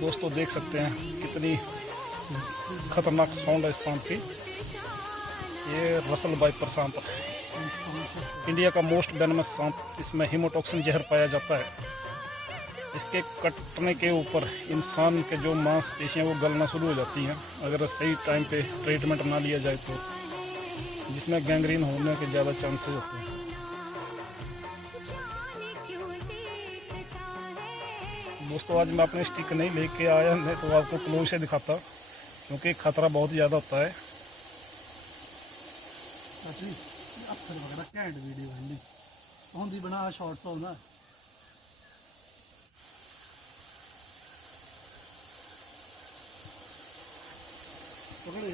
दोस्तों देख सकते हैं कितनी खतरनाक साउंड है इस सांप की। ये रसल वाइपर सांप इंडिया का मोस्ट वेनमस सांप। इसमें हीमोटॉक्सिन जहर पाया जाता है। इसके कटने के ऊपर इंसान के जो मांसपेशियां वो गलना शुरू हो जाती हैं अगर सही टाइम पे ट्रीटमेंट ना लिया जाए तो, जिसमें गैंग्रीन होने के ज़्यादा चांसेस होते हैं। दोस्तों आज मैं अपने स्टिक नहीं लेके आया, नहीं तो आपको क्लोज से दिखाता क्योंकि खतरा बहुत ज़्यादा होता है। बना शॉर्ट्स हो ना पकड़े